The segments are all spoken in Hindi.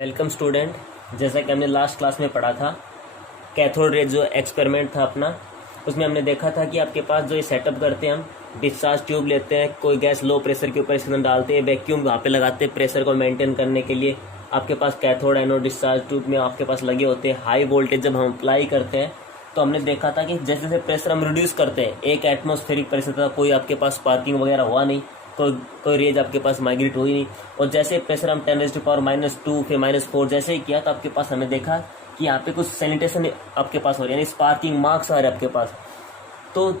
Welcome student. जैसा कि हमने लास्ट क्लास में पढ़ा था, कैथोड रे जो एक्सपेरिमेंट था अपना, उसमें हमने देखा था कि आपके पास जो ये सेटअप करते हैं, हम डिस्चार्ज ट्यूब लेते हैं, कोई गैस लो प्रेशर के ऊपर इसके अंदर डालते हैं, वैक्यूम वहाँ पे लगाते हैं प्रेशर को मेंटेन करने के लिए। आपके पास कैथोड एनोड डिस्चार्ज ट्यूब में आपके पास लगे होते हैं। हाई वोल्टेज जब हम अप्लाई करते हैं तो हमने देखा था कि जैसे जैसे प्रेशर हम रिड्यूस करते हैं, एक एटमॉस्फेरिक प्रेशर था, कोई आपके पास स्पार्किंग वगैरह हुआ नहीं, कोई रेज आपके पास माइग्रेट हुई नहीं। और जैसे प्रेशर हम 10⁻⁻2 फिर -4 जैसे ही किया तो आपके पास हमने देखा कि यहाँ पे कुछ सैनिटेशन आपके पास हो रही है, यानी स्पार्किंग मार्क्स आ रहे आपके पास। तो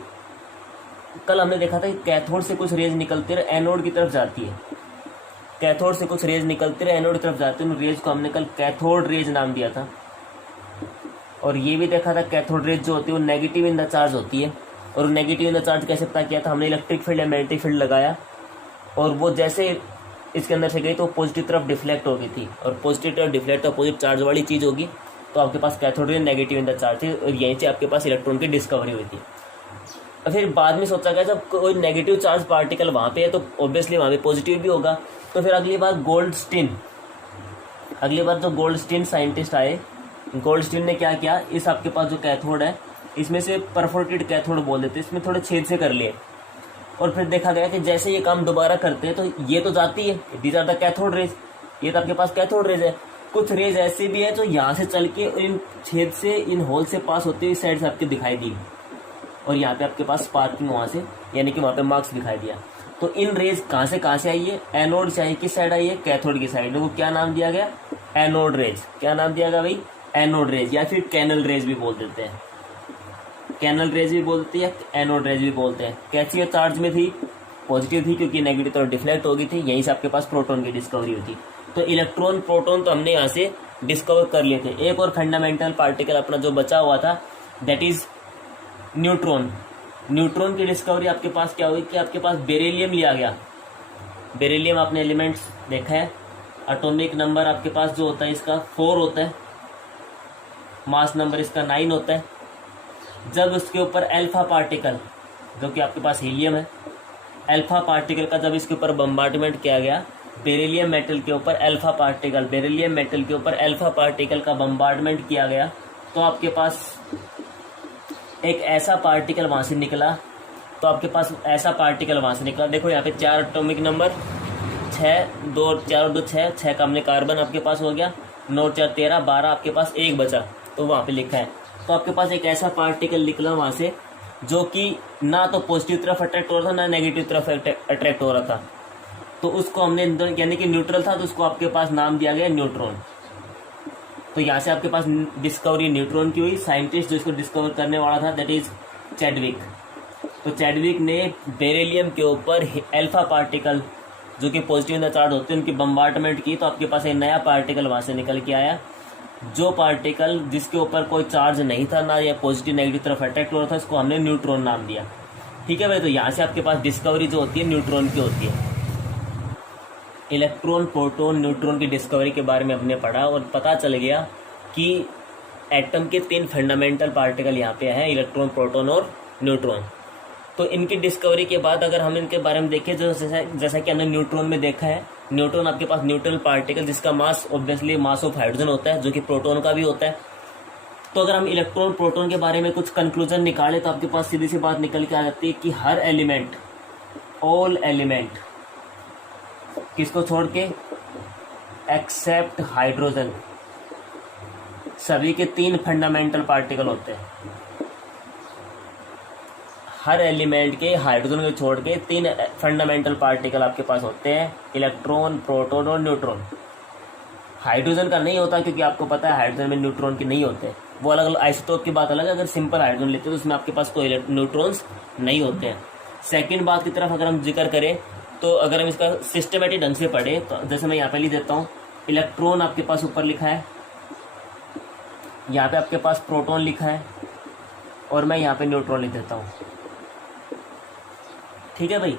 कल हमने देखा था कि कैथोड से कुछ रेज निकलती रहे एनोड की तरफ जाती है, कैथोड से कुछ रेज निकलती रहे एनोड की तरफ जाती है। उन रेज को हमने कल कैथोड रेज नाम दिया था। और ये भी देखा था कैथोड रेज जो होती है वो नेगेटिव इन द चार्ज होती है। और नेगेटिव इन द चार्ज कैसे पता किया था, हमने इलेक्ट्रिक फील्ड या मैग्नेटिक फील्ड लगाया और वो जैसे इसके अंदर से गई तो पॉजिटिव तरफ डिफ्लेक्ट हो गई थी। और पॉजिटिव तरफ डिफ्लेक्ट तो अपोजिट चार्ज वाली चीज़ होगी, तो आपके पास cathode ray negative in the charge थी और यहीं से आपके पास इलेक्ट्रॉन की डिस्कवरी हुई थी। और फिर बाद में सोचा गया जब कोई नेगेटिव चार्ज पार्टिकल वहाँ पे है तो ऑब्वियसली वहाँ पे पॉजिटिव भी होगा। तो फिर अगली बार जो गोल्डस्टीन साइंटिस्ट आए, गोल्डस्टीन ने क्या किया, इस आपके पास जो कैथोड है इसमें से परफोरेटेड कैथोड बोल देते हैं, इसमें थोड़े छेद से कर लिए। और फिर देखा गया कि जैसे ये काम दोबारा करते हैं तो ये तो जाती है, these are the cathode rays, ये तो आपके पास कैथोड रेज है। कुछ रेज ऐसे भी है जो यहाँ से चल के इन छेद से, इन होल से पास होते हुए साइड से आपके दिखाई दी और यहाँ पे आपके पास स्पार्किंग वहाँ से, यानी कि वहाँ पे मार्क्स दिखाई दिया। तो इन रेज कहाँ से आई है, एनोड से आई, किस साइड आई है, कैथोड की साइड। को क्या नाम दिया गया, एनोड रेज। क्या नाम दिया गया भाई, एनोड रेज, या फिर कैनल रेज भी बोल देते हैं। कैनल रेज भी बोलते हैं, एनोड रेज भी बोलते हैं। कैसी चार्ज में थी, पॉजिटिव थी, क्योंकि नेगेटिव तो डिफ्लेक्ट हो गई थी। यहीं से आपके पास प्रोटॉन की डिस्कवरी हुई थी। तो इलेक्ट्रॉन प्रोटॉन तो हमने यहाँ से डिस्कवर कर लिए थे। एक और फंडामेंटल पार्टिकल अपना जो बचा हुआ था, दैट इज न्यूट्रॉन। न्यूट्रॉन की डिस्कवरी आपके पास क्या हुई कि आपके पास बेरिलियम लिया गया। बेरिलियम आपने एलिमेंट्स देखा है, एटॉमिक नंबर आपके पास जो होता है इसका 4 होता है, मास नंबर इसका 9 होता है। जब उसके ऊपर अल्फा पार्टिकल, जो कि आपके पास हीलियम है, अल्फा पार्टिकल का जब इसके ऊपर बम्बार्डमेंट किया गया, बेरिलियम मेटल के ऊपर अल्फा पार्टिकल, बेरिलियम मेटल के ऊपर अल्फा पार्टिकल का बम्बार्डमेंट किया गया, तो आपके पास एक ऐसा पार्टिकल वहां से निकला। तो आपके पास ऐसा पार्टिकल वहां से निकला, देखो यहाँ पे 4 एटॉमिक नंबर, 6 2 4 और 2 6 का हमने कार्बन आपके पास हो गया, 9 4 13 12, आपके पास 1 बचा, तो वहां पे लिखा है। तो आपके पास एक ऐसा पार्टिकल निकला वहां से जो कि ना तो पॉजिटिव तरफ अट्रैक्ट हो रहा था ना नेगेटिव तरफ अट्रैक्ट हो रहा था। तो उसको हमने, यानी कि न्यूट्रल था, तो उसको आपके पास नाम दिया गया न्यूट्रॉन। तो यहाँ से आपके पास डिस्कवरी न्यूट्रॉन की हुई। साइंटिस्ट जो इसको डिस्कवर करने वाला था दैट इज चैडविक। तो चैडविक ने बेरिलियम के ऊपर अल्फा पार्टिकल जो कि पॉजिटिव इन द चार्ज होते हैं उनकी बम्बार्डमेंट की, तो आपके पास एक नया पार्टिकल वहां से निकल के आया, जो पार्टिकल जिसके ऊपर कोई चार्ज नहीं था ना, या पॉजिटिव नेगेटिव तरफ अट्रैक्ट हो रहा था, इसको हमने न्यूट्रॉन नाम दिया। ठीक है भाई, तो यहाँ से आपके पास डिस्कवरी जो होती है न्यूट्रॉन की होती है। इलेक्ट्रॉन प्रोटॉन न्यूट्रॉन की डिस्कवरी के बारे में हमने पढ़ा और पता चल गया कि एटम के 3 फंडामेंटल पार्टिकल यहाँ पे हैं, इलेक्ट्रॉन प्रोटॉन और न्यूट्रॉन। तो इनकी डिस्कवरी के बाद अगर हम इनके बारे में देखें, जो जैसा कि हमने न्यूट्रॉन में देखा है, न्यूट्रॉन आपके पास न्यूट्रल पार्टिकल जिसका मास ऑब्वियसली मास ऑफ हाइड्रोजन होता है, जो कि प्रोटॉन का भी होता है। तो अगर हम इलेक्ट्रॉन प्रोटॉन के बारे में कुछ कंक्लूजन निकालें तो आपके पास सीधी सी बात निकल के आ जाती है कि हर एलिमेंट, ऑल एलिमेंट, किसको छोड़ के, एक्सेप्ट हाइड्रोजन, सभी के 3 फंडामेंटल पार्टिकल होते हैं। हर एलिमेंट के हाइड्रोजन को छोड़ के 3 फंडामेंटल पार्टिकल आपके पास होते हैं, इलेक्ट्रॉन, प्रोटॉन और न्यूट्रॉन। हाइड्रोजन का नहीं होता, क्योंकि आपको पता है हाइड्रोजन में न्यूट्रॉन के नहीं होते, वो अलग अलग आइसोटोप की बात अलग है। अगर सिंपल हाइड्रोजन लेते हैं तो उसमें आपके पास कोई न्यूट्रॉन्स नहीं होते हैं। सेकेंड बात की तरफ अगर हम जिक्र करें, तो अगर हम इसका सिस्टमेटिक ढंग से पढ़े तो जैसे मैं यहाँ पे लिख देता हूँ, इलेक्ट्रॉन आपके पास ऊपर लिखा है, यहाँ पे आपके पास प्रोटॉन लिखा है, और मैं यहाँ पे न्यूट्रॉन लिख देता हूँ। ठीक है भाई,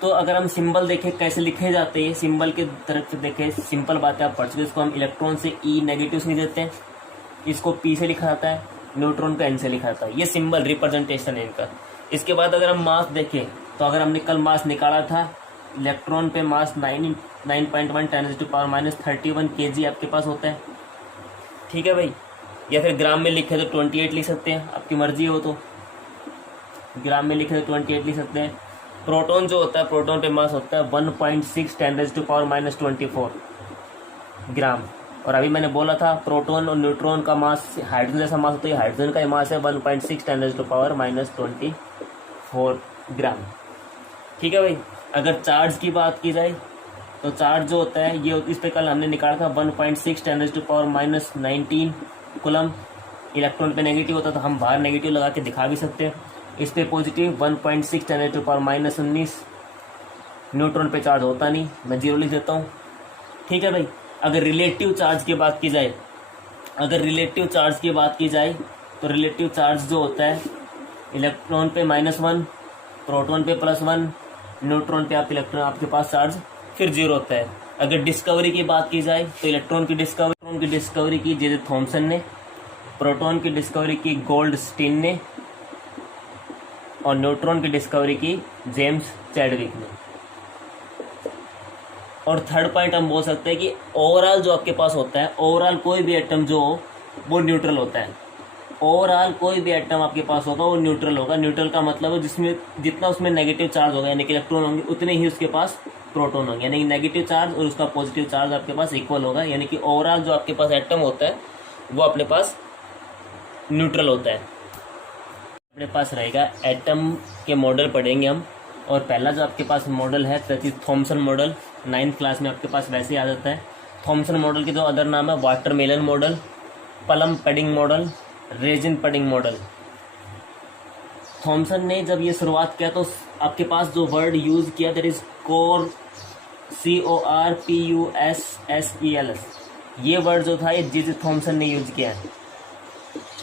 तो अगर हम सिंबल देखें कैसे लिखे जाते हैं, सिंबल के तरफ से देखें, सिंपल बात है, आप पढ़ चुके। इसको हम इलेक्ट्रॉन से ई नेगेटिव से देते हैं, इसको पी से लिखा जाता है, न्यूट्रॉन को एन से लिखा जाता है। ये सिंबल रिप्रेजेंटेशन है इनका। इसके बाद अगर हम मास देखें, तो अगर हमने कल मास निकाला था इलेक्ट्रॉन पे मास 9.1 10⁻⁻31 kg आपके पास होता है। ठीक है भाई, या फिर ग्राम में लिखे तो 28 लिख सकते हैं, आपकी मर्जी हो तो ग्राम में लिखे तो 28 लिख सकते हैं। प्रोटॉन जो होता है, प्रोटॉन पे मास होता है 1.6 10⁻⁻24 ग्राम। और अभी मैंने बोला था प्रोटॉन और न्यूट्रॉन का मास हाइड्रोजन जैसा मास होता है, हाइड्रोजन का मास है 1.6 10⁻⁻24 ग्राम। ठीक है भाई, अगर चार्ज की बात की जाए तो चार्ज जो होता है ये इस पे कल हमने निकाला था 1.6 10⁻⁻19 कूलम। इलेक्ट्रॉन पे नेगेटिव होता तो हम बाहर नेगेटिव लगा के दिखा भी सकते हैं। इस पे पॉजिटिव 1.6 10⁻⁻19। न्यूट्रॉन पे चार्ज होता नहीं, मैं 0 लिख देता हूँ। ठीक है भाई, अगर रिलेटिव चार्ज की बात की जाए, तो रिलेटिव चार्ज जो होता है इलेक्ट्रॉन पे -1, प्रोटॉन पे +1, न्यूट्रॉन पे इलेक्ट्रॉन आपके पास चार्ज फिर 0 होता है। अगर डिस्कवरी की बात की जाए तो इलेक्ट्रॉन की डिस्कवरी की जे थॉमसन ने, प्रोटॉन की डिस्कवरी की गोल्डस्टीन ने, और न्यूट्रॉन की डिस्कवरी की जेम्स चैडविक ने। और थर्ड पॉइंट हम बोल सकते हैं कि ओवरऑल जो आपके पास होता है, ओवरऑल कोई भी एटम जो हो वो न्यूट्रल होता है। ओवरऑल कोई भी एटम आपके पास होगा वो न्यूट्रल होगा। न्यूट्रल का मतलब है जिसमें जितना उसमें नेगेटिव चार्ज होगा यानी कि इलेक्ट्रॉन होंगे उतने ही उसके पास प्रोटॉन होंगे, यानी नेगेटिव चार्ज और उसका पॉजिटिव चार्ज आपके पास इक्वल होगा। यानी कि ओवरऑल जो आपके पास एटम होता है वो अपने पास न्यूट्रल होता है। अपने पास रहेगा एटम के मॉडल पढ़ेंगे हम। और पहला जो आपके पास मॉडल है that is Thompson model. 9th class में आपके पास वैसे याद आता है। थॉमसन मॉडल के जो अदर नाम है watermelon model, plum pudding model, raisin pudding model. Thomson ने जब ये शुरुआत किया तो आपके पास जो वर्ड यूज किया दैट इज कोर, CORPUSSELS। ये वर्ड जो था ये जी थॉमसन ने यूज किया है।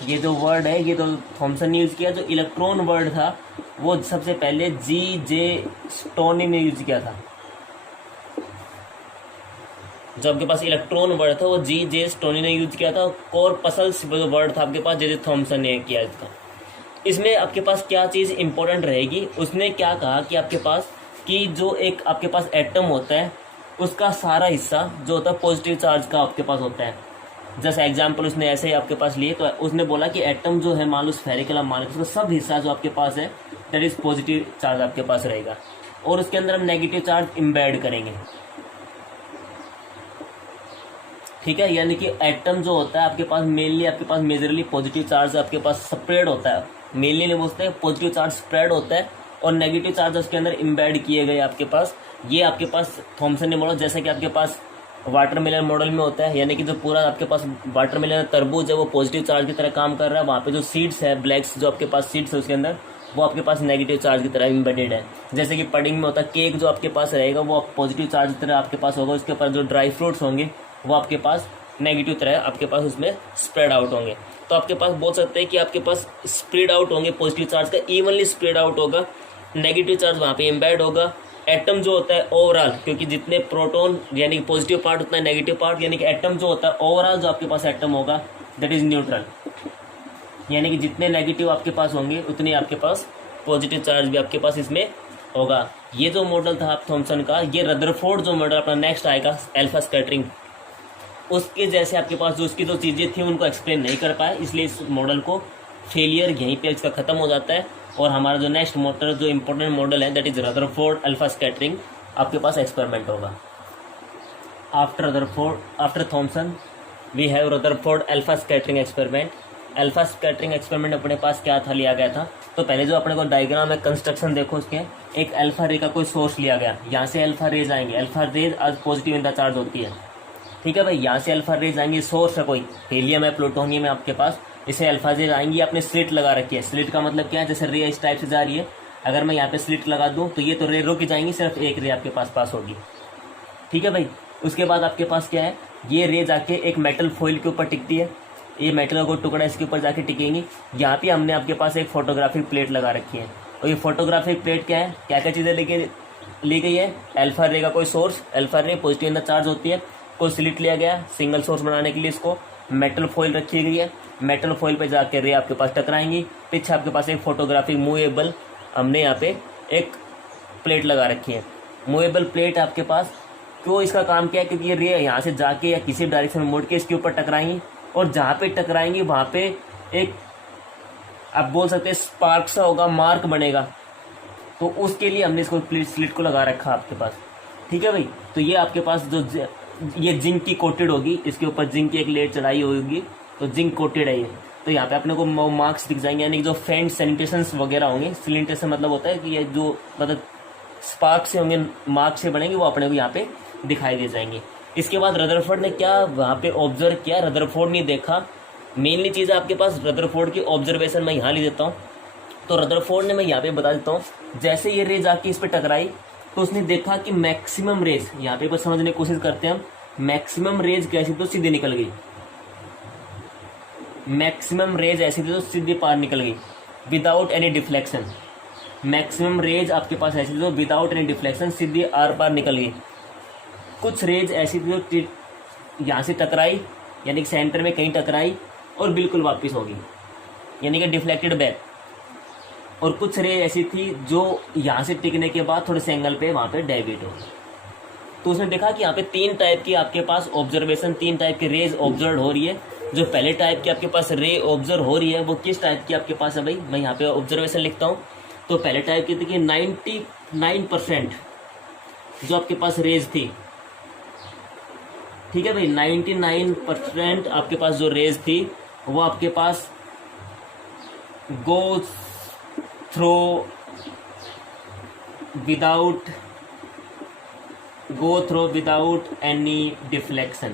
ये जो वर्ड है ये तो थॉमसन ने यूज किया। जो इलेक्ट्रॉन वर्ड था वो सबसे पहले G.J. स्टोनी ने यूज किया था। जो आपके पास इलेक्ट्रॉन वर्ड था वो G.J. स्टोनी ने यूज किया था। कॉर्पसल्स जो वर्ड था आपके पास जे थॉमसन ने किया इसका। इसमें आपके पास क्या चीज़ इंपॉर्टेंट रहेगी, उसने क्या कहा कि आपके पास कि जो एक आपके पास एटम होता है उसका सारा हिस्सा जो होता है पॉजिटिव चार्ज का आपके पास होता है। जैसे एग्जाम्पल उसने ऐसे ही आपके पास लिए तो उसने बोला कि एटम जो है मान लो स्फेरिकल, मान लो उसका सब हिस्सा जो आपके पास है दैट इज पॉजिटिव चार्ज आपके पास रहेगा और उसके अंदर हम नेगेटिव चार्ज इम्बेड करेंगे। ठीक है, यानी कि एटम जो होता है आपके पास मेनली आपके पास मेजरली पॉजिटिव चार्ज आपके पास स्प्रेड होता है। मेनली नहीं बोलते हैं, पॉजिटिव चार्ज स्प्रेड होता है और नेगेटिव चार्ज उसके अंदर इम्बेड किए गए आपके पास। ये आपके पास थॉमसन ने बोला जैसे कि आपके पास वाटरमेलन मॉडल में होता है, यानी कि जो पूरा आपके पास वाटरमेलन तरबूज है वो पॉजिटिव चार्ज की तरह काम कर रहा है। वहाँ पे जो सीड्स है ब्लैक्स जो आपके पास सीड्स है उसके अंदर वो आपके पास नेगेटिव चार्ज की तरह इम्बेडेड है। जैसे कि पडिंग में होता है, केक जो आपके पास रहेगा वो पॉजिटिव चार्ज की तरह आपके पास होगा। उसके ऊपर जो ड्राई फ्रूट्स होंगे वो आपके पास नेगेटिव तरह आपके पास उसमें स्प्रेड आउट होंगे। तो आपके पास बोल सकते हैं कि आपके पास स्प्रेड आउट होंगे पॉजिटिव चार्ज का, इवनली स्प्रेड आउट होगा, नेगेटिव चार्ज वहाँ पे इम्बेड होगा। एटम जो होता है ओवरऑल, क्योंकि जितने प्रोटॉन यानी कि पॉजिटिव पार्ट उतना नेगेटिव पार्ट, यानी कि एटम जो होता है ओवरऑल जो आपके पास एटम होगा दैट इज न्यूट्रल। यानी कि जितने नेगेटिव आपके पास होंगे उतने आपके पास पॉजिटिव चार्ज भी आपके पास इसमें होगा। ये जो मॉडल था थॉमसन का, ये रदरफोर्ड जो मॉडल अपना नेक्स्ट आएगा अल्फा स्कैटरिंग, उसके जैसे आपके पास जो उसकी जो चीज़ें थी उनको एक्सप्लेन नहीं कर पाए, इसलिए इस मॉडल को फेलियर यहीं पे इसका खत्म हो जाता है। और हमारा जो नेक्स्ट मॉडल जो इंपॉर्टेंट मॉडल है that is Rutherford alpha scattering आपके पास एक्सपेरिमेंट होगा। After Thomson we have Rutherford alpha scattering experiment. Alpha scattering experiment अपने पास क्या था, लिया गया था तो पहले जो अपने को डायग्राम है कंस्ट्रक्शन देखो उसके, एक अल्फा रे का कोई सोर्स लिया गया, यहाँ से अल्फा रेज आएंगे, अल्फा रेज आज पॉजिटिव इन द चार्ज होती है। ठीक है भाई, यहाँ से अल्फा रेज आएंगी, सोर्स है कोई हीलियम है, प्लूटोनियम है आपके पास, इसे अल्फा रेज आएंगी, आपने स्लिट लगा रखी है। स्लिट का मतलब क्या है, जैसे रे इस टाइप से जा रही है, अगर मैं यहाँ पे स्लिट लगा दूँ तो ये तो रे रुक जाएंगी, सिर्फ एक रे आपके पास होगी। ठीक है भाई, उसके बाद आपके पास क्या है, ये रे जाके एक मेटल फॉइल के ऊपर टिकती है, ये मेटल का टुकड़ा इसके ऊपर जाके टिकेंगी। यहाँ पे हमने आपके पास एक फोटोग्राफिक प्लेट लगा रखी है और ये फोटोग्राफिक प्लेट क्या है, क्या क्या चीज़ें ली गई है, अल्फा रे का कोई सोर्स, अल्फा रे पॉजिटिव इन द चार्ज होती है, कोई स्लिट लिया गया सिंगल सोर्स बनाने के लिए, इसको मेटल फॉइल रखी गई है, मेटल फॉइल पे जाके रे आपके पास टकराएंगी, पीछे आपके पास एक फोटोग्राफिक मूवेबल हमने यहाँ पे एक प्लेट लगा रखी है। मूवेबल प्लेट आपके पास। तो इसका काम क्या है, क्योंकि ये रे यहाँ से जाके या किसी डायरेक्शन में मुड़ के इसके ऊपर टकराएंगी, और जहाँ पे टकराएंगी वहाँ पे एक आप बोल सकते हैं स्पार्क सा होगा, मार्क बनेगा। तो उसके लिए हमने इसको प्लेट स्लिट को लगा रखा आपके पास। ठीक है भाई। तो ये आपके पास जो ये जिंक की कोटेड होगी, इसके ऊपर जिंक की एक लेयर चढ़ाई होगी, तो जिंक कोटेड है ये। तो यहाँ पे अपने को मार्क्स दिख जाएंगे, यानी कि जो फेंट सैनिटेशंस वगैरह होंगे, सैनिटेशन मतलब होता है कि ये जो मतलब स्पार्क से होंगे, मार्क्स से बनेंगे, वो अपने को यहाँ पे दिखाई दे जाएंगे। इसके बाद रदरफोर्ड ने क्या वहाँ पे ऑब्जर्व किया, रदरफोर्ड ने देखा, मेनली चीज़ है आपके पास रदरफोर्ड की ऑब्जर्वेशन मैं यहाँ ले देता हूँ। तो रदरफोर्ड ने मैं यहाँ पे बता देता हूँ, जैसे ये रेज आके इस पर टकराई तो उसने देखा कि मैक्सिमम रेज, यहाँ पे बस समझने की कोशिश करते हैं हम, मैक्सिमम रेज कैसी तो सीधी निकल गई, मैक्सिमम रेज ऐसी थी तो सीधी पार निकल गई without any deflection. Maximum rays आपके पास ऐसी थी तो विदाउट एनी डिफ्लेक्शन सीधी आर पार निकल गई। कुछ रेज ऐसी थी तो यहाँ से टकराई, यानी कि सेंटर में कहीं टकराई और बिल्कुल वापस होगी, यानी कि डिफ्लेक्टेड बैक। और कुछ रेज ऐसी थी जो यहाँ से टिकने के बाद थोड़े से एंगल पे वहाँ पे डेविएट होगी। तो उसने देखा कि यहाँ पे 3 टाइप की आपके पास ऑब्जर्वेशन, 3 टाइप की रेज ऑब्जर्व हो रही है। जो पहले टाइप की आपके पास रे ऑब्जर्व हो रही है वो किस टाइप की आपके पास है भाई, मैं यहाँ पे ऑब्जर्वेशन लिखता हूँ। तो पहले टाइप की देखिए 99% जो आपके पास रेज थी, ठीक है भाई, 99% आपके पास जो रेज थी वो आपके पास गो थ्रो विदाउट एनी डिफ्लेक्शन।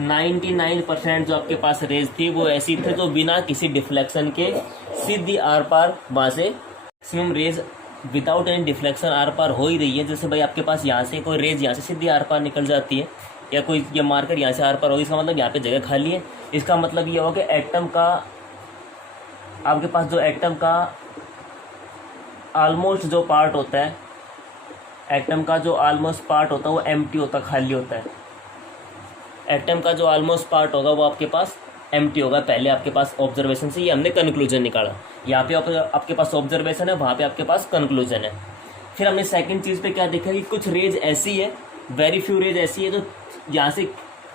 99% जो आपके पास रेज थी वो ऐसी थे जो बिना किसी डिफ्लेक्शन के सीधी आर पार वहाँ से maximum rays without any deflection आर पार हो ही रही है। जैसे भाई आपके पास यहाँ से कोई रेज यहाँ से सीधी आर पार निकल जाती है, या कोई ये मार्कर यहाँ से आर पार होगी, इसका मतलब यहाँ पे जगह खाली है। इसका मतलब ये होगा कि एटम का आपके पास जो एटम का ऑलमोस्ट जो पार्ट होता है, एटम का जो ऑलमोस्ट पार्ट होता है वो एम्प्टी होता है, खाली होता है। एटम का जो ऑलमोस्ट पार्ट होगा वो आपके पास एम्प्टी होगा। पहले आपके पास ऑब्जर्वेशन से ये हमने कंक्लूजन निकाला, यहाँ पे आपके पास ऑब्जर्वेशन है, वहाँ पे आपके पास कंक्लूजन है। फिर हमने सेकंड चीज़ पे क्या देखा कि कुछ रेज ऐसी है, वेरी फ्यू रेज ऐसी है जो यहाँ से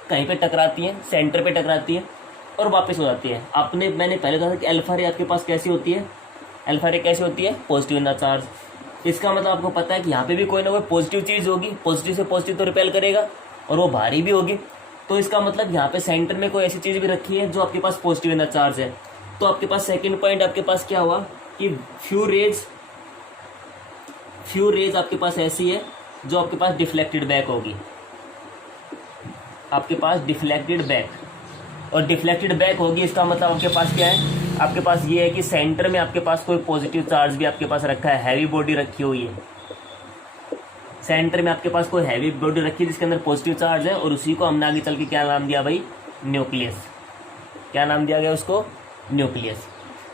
कहीं पे टकराती है, सेंटर पे टकराती है और वापस हो जाती है। मैंने पहले कहा था कि अल्फा रे आपके पास कैसी होती है, अल्फा रे कैसी होती है, पॉजिटिव इन द चार्ज। इसका मतलब आपको पता है कि यहाँ पे भी कोई ना कोई पॉजिटिव चीज़ होगी, पॉजिटिव से पॉजिटिव तो रिपेल करेगा और वो भारी भी होगी। तो इसका मतलब यहाँ पे सेंटर में कोई ऐसी चीज़ भी रखी है जो आपके पास पॉजिटिव इन द चार्ज है। तो आपके पास सेकंड पॉइंट आपके पास क्या हुआ कि फ्यू रेज आपके पास ऐसी है जो आपके पास डिफ्लेक्टेड बैक होगी, आपके पास डिफ्लेक्टेड बैक, और डिफ्लेक्टेड बैक होगी। इसका मतलब आपके पास क्या है, आपके पास ये है कि सेंटर में आपके पास कोई पॉजिटिव चार्ज भी आपके पास रखा है, हैवी बॉडी रखी हुई है। सेंटर में आपके पास कोई हैवी बॉडी रखी है जिसके अंदर पॉजिटिव चार्ज है, और उसी को हमने आगे चल के क्या नाम दिया भाई, न्यूक्लियस। क्या नाम दिया गया उसको, न्यूक्लियस।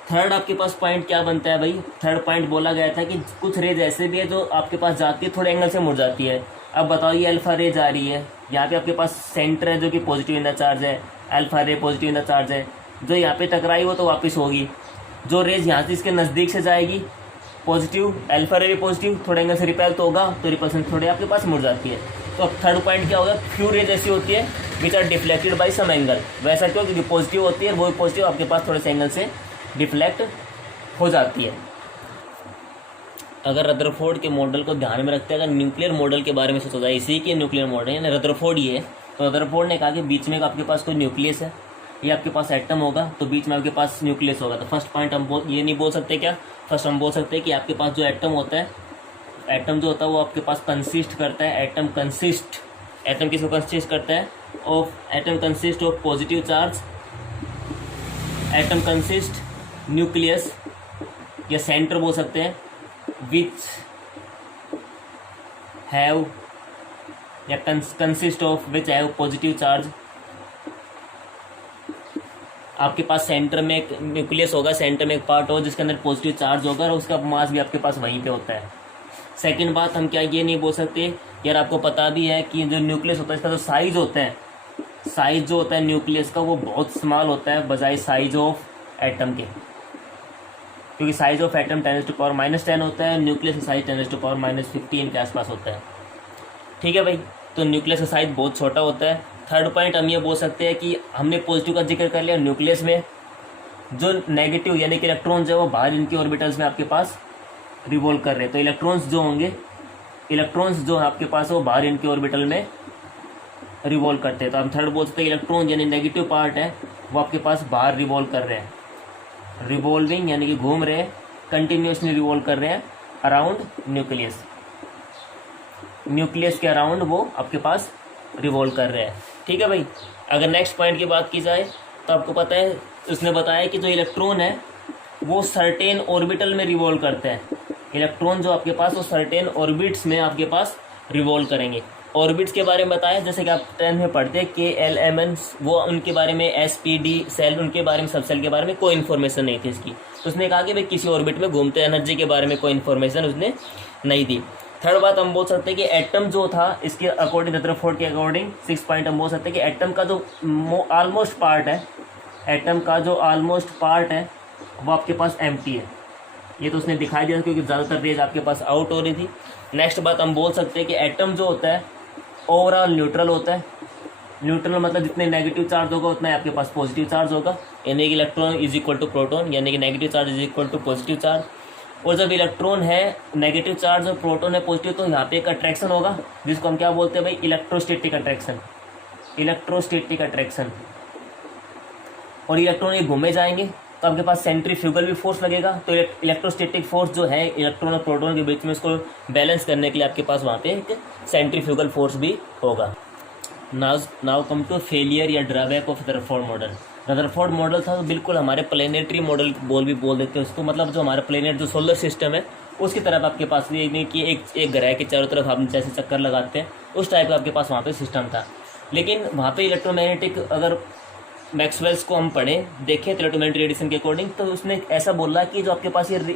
थर्ड आपके पास पॉइंट क्या बनता है भाई, थर्ड पॉइंट बोला गया था कि कुछ रेज ऐसे भी है जो आपके पास जाती है, थोड़े एंगल से मुड़ जाती है। अब बताओ ये अल्फा रे जा रही है, यहाँ पे आपके पास सेंटर है जो कि पॉजिटिव इन द चार्ज है, अल्फा रे पॉजिटिव इन द चार्ज है, जो यहाँ पे टकराई वो तो वापस होगी। जो रेज यहाँ से इसके नज़दीक से जाएगी पॉजिटिव, अल्फा रे भी पॉजिटिव, थोड़े एंगल से रिपेल तो होगा, तो रिपल्सन थोड़े आपके पास मुड़ जाती है। तो अब थर्ड पॉइंट क्या होगा, फ्यू रेज ऐसी होती है which are deflected by some angle. वैसा क्यों, क्योंकि पॉजिटिव होती है, वो पॉजिटिव आपके पास थोड़े से एंगल से डिफ्लेक्ट हो जाती है। अगर रदरफोर्ड के मॉडल को ध्यान में रखते हैं, अगर न्यूक्लियर मॉडल के बारे में सोचा जाए, इसी के न्यूक्लियर मॉडल यानी रदरफोर्ड ही है, तो रदरफोर्ड ने कहा कि बीच में आपके पास कोई न्यूक्लियस है, ये आपके पास एटम होगा, तो बीच में आपके पास न्यूक्लियस होगा। तो फर्स्ट पॉइंट हम ये नहीं बोल सकते क्या, फर्स्ट हम बोल सकते हैं कि आपके पास जो एटम होता है, एटम जो होता है वो आपके पास कंसिस्ट करता है, एटम किसको कंसिस्ट करता है, atom consist of positive charge, atom consist nucleus या सेंटर बोल सकते हैं, विच हैव या consist of which have positive charge. आपके पास सेंटर में एक न्यूक्लियस होगा, सेंटर में एक पार्ट होगा जिसके अंदर पॉजिटिव चार्ज होगा, और उसका मास भी आपके पास वहीं पे होता है। सेकंड बात, हम क्या ये नहीं बोल सकते यार, आपको पता भी है कि जो न्यूक्लियस होता है इसका जो साइज होता है, साइज जो होता है न्यूक्लियस का वो बहुत स्मॉल होता है बजाय साइज ऑफ एटम के। क्योंकि साइज ऑफ एटम 10⁻⁻10 होता है, न्यूक्लियस का साइज 10⁻15 के आसपास होता है। ठीक है भाई, तो न्यूक्लियस का साइज बहुत छोटा होता है। थर्ड पॉइंट हम ये बोल सकते हैं कि हमने पॉजिटिव का जिक्र कर लिया, न्यूक्लियस में जो नेगेटिव यानी कि इलेक्ट्रॉन्स है वो बाहर इनके ऑर्बिटल्स में आपके पास रिवॉल्व कर रहे हैं। तो इलेक्ट्रॉन्स जो होंगे, इलेक्ट्रॉन्स जो आपके पास वो बाहर इनके ऑर्बिटल में रिवॉल्व करते हैं। तो हम थर्ड बोल सकते हैं इलेक्ट्रॉन यानी नेगेटिव पार्ट है वो आपके पास बाहर रिवॉल्व कर रहे हैं, रिवॉल्विंग यानी कि घूम रहे हैं, कंटिन्यूसली रिवॉल्व कर रहे हैं अराउंड न्यूक्लियस, न्यूक्लियस के अराउंड वो आपके पास रिवॉल्व कर रहे हैं। ठीक है भाई, अगर नेक्स्ट पॉइंट की बात की जाए तो आपको पता है उसने बताया कि जो इलेक्ट्रॉन है वो सर्टेन ऑर्बिटल में रिवॉल्व करते हैं। इलेक्ट्रॉन जो आपके पास वो सर्टेन ऑर्बिट्स में आपके पास रिवॉल्व करेंगे। ऑर्बिट्स के बारे में बताया, जैसे कि आप 10th में पढ़ते हैं KLMN, वो उनके बारे में SPD सेल, उनके बारे में सब सेल के बारे में कोई इन्फॉर्मेशन नहीं थी इसकी। तो उसने कहा कि भाई किसी ऑर्बिट में घूमते एनर्जी के बारे में कोई इन्फॉर्मेशन उसने नहीं दी। थर्ड बात हम बोल सकते हैं कि एटम जो था इसके अकॉर्डिंग रदरफोर्ड के अकॉर्डिंग 6 पॉइंट हम बोल सकते हैं कि एटम का जो ऑलमोस्ट पार्ट है, एटम का जो ऑलमोस्ट पार्ट है वो आपके पास एम्प्टी है। ये तो उसने दिखाई दिया क्योंकि ज़्यादातर रेज आपके पास आउट हो रही थी। नेक्स्ट बात हम बोल सकते हैं कि एटम जो होता है ओवरऑल न्यूट्रल होता है। न्यूट्रल मतलब जितने नेगेटिव चार्ज होगा उतना ही आपके पास पॉजिटिव चार्ज होगा, यानी कि electron is equal to proton, यानी कि negative charge is equal to positive charge. और जब इलेक्ट्रॉन है नेगेटिव चार्ज और प्रोटॉन है पॉजिटिव, तो यहाँ पे एक अट्रैक्शन होगा जिसको हम क्या बोलते हैं भाई, इलेक्ट्रोस्टैटिक अट्रैक्शन, इलेक्ट्रोस्टैटिक अट्रैक्शन। और इलेक्ट्रॉन ये घूमे जाएंगे तो आपके पास सेंट्रीफ्यूगल भी फोर्स लगेगा। तो इलेक्ट्रोस्टैटिक फोर्स जो है इलेक्ट्रॉन और प्रोटॉन के बीच में, उसको बैलेंस करने के लिए आपके पास वहाँ पे एक सेंट्रीफ्यूगल फोर्स भी होगा। नाउ कम टू फेलियर या drawback of Rutherford model. Rutherford model था तो बिल्कुल हमारे प्लेनेटरी मॉडल बोल देते हैं उसको, मतलब जो हमारा प्लेनेट जो सोलर सिस्टम है उसकी तरफ आपके पास ये नहीं कि एक ग्रह के चारों तरफ हम जैसे चक्कर लगाते हैं उस टाइप का आपके पास वहाँ पे सिस्टम था। लेकिन वहाँ पे इलेक्ट्रोमैग्नेटिक अगर मैक्सवेल्स को हम पढ़ें देखें तो इलेक्ट्रोमैग्नेटिक रेडिएशन के अकॉर्डिंग, तो उसने ऐसा बोला कि जो आपके पास ये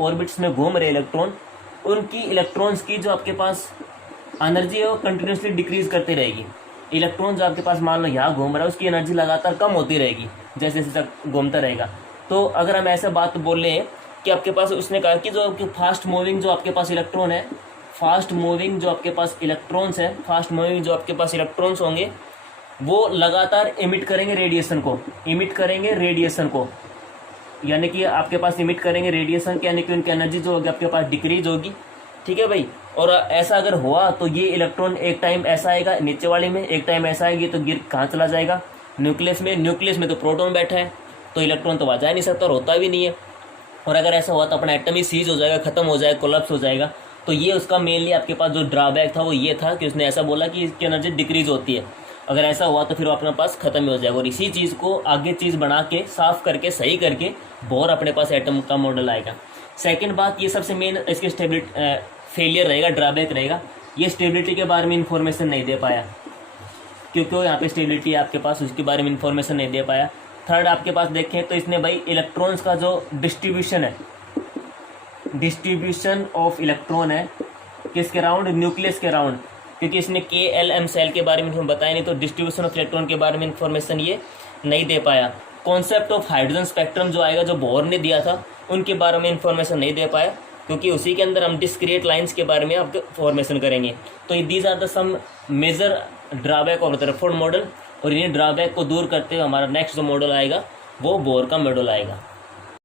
ऑर्बिट्स में घूम रहे इलेक्ट्रॉन, उनकी इलेक्ट्रॉन्स की जो आपके पास एनर्जी है वो कंटिन्यूसली डिक्रीज करती रहेगी। इलेक्ट्रॉन जो आपके पास मान लो यहाँ घूम रहा है उसकी एनर्जी लगातार कम होती रहेगी जैसे जैसे घूमता रहेगा। तो अगर हम ऐसा बात बोल रहे हैं कि आपके पास, उसने कहा कि जो फास्ट मूविंग जो आपके पास इलेक्ट्रॉन है, फास्ट मूविंग जो आपके पास इलेक्ट्रॉन्स है, फास्ट मूविंग जो आपके पास इलेक्ट्रॉन्स होंगे वो लगातार इमिट करेंगे रेडिएशन को, इमिट करेंगे रेडिएशन को, यानी कि आपके पास इमिट करेंगे रेडिएशन के, यानी कि उनकी एनर्जी जो होगी आपके पास डिक्रीज होगी। ठीक है भाई, और ऐसा अगर हुआ तो ये इलेक्ट्रॉन एक टाइम ऐसा आएगा नीचे वाली में, एक टाइम ऐसा आएगी तो गिर कहाँ चला जाएगा, न्यूक्लियस में। न्यूक्लियस में तो प्रोटॉन बैठा है तो इलेक्ट्रॉन तो वहाँ जा नहीं सकता और होता भी नहीं है। और अगर ऐसा हुआ तो अपना एटम ही सीज हो जाएगा, खत्म हो जाएगा, कोलैप्स हो जाएगा। तो ये उसका मेनली आपके पास जो ड्रॉबैक था वो ये था कि उसने ऐसा बोला कि इसकी एनर्जी डिक्रीज होती है। अगर ऐसा हुआ तो फिर वो अपने पास खत्म ही हो जाएगा। और इसी चीज़ को आगे चीज़ बना के साफ करके सही करके बोर अपने पास एटम का मॉडल आएगा। सेकंड बात, ये सबसे मेन इसकी स्टेबिलिटी फेलियर रहेगा, ड्रॉबैक रहेगा, ये स्टेबिलिटी के बारे में इंफॉर्मेशन नहीं दे पाया, क्योंकि यहाँ पे स्टेबिलिटी आपके पास उसके बारे में इंफॉर्मेशन नहीं दे पाया। थर्ड आपके पास देखें तो इसने भाई इलेक्ट्रॉन्स का जो डिस्ट्रीब्यूशन है, डिस्ट्रीब्यूशन ऑफ इलेक्ट्रॉन है किसके राउंड, न्यूक्लियस के राउंड, क्योंकि इसने KLM सेल के बारे में बताया नहीं तो डिस्ट्रीब्यूशन ऑफ इलेक्ट्रॉन के बारे में इंफॉर्मेशन ये नहीं दे पाया। कॉन्सेप्ट ऑफ हाइड्रोजन स्पेक्ट्रम जो आएगा, जो बोर ने दिया था, उनके बारे में इंफॉर्मेशन नहीं दे पाया, क्योंकि उसी के अंदर हम डिस्क्रिएट लाइंस के बारे में आपको फॉर्मेशन करेंगे। तो these are the some major drawback of Rutherford model, और इन्हीं ड्रॉबैक को दूर करते हुए हमारा नेक्स्ट जो मॉडल आएगा वो बोर का मॉडल आएगा।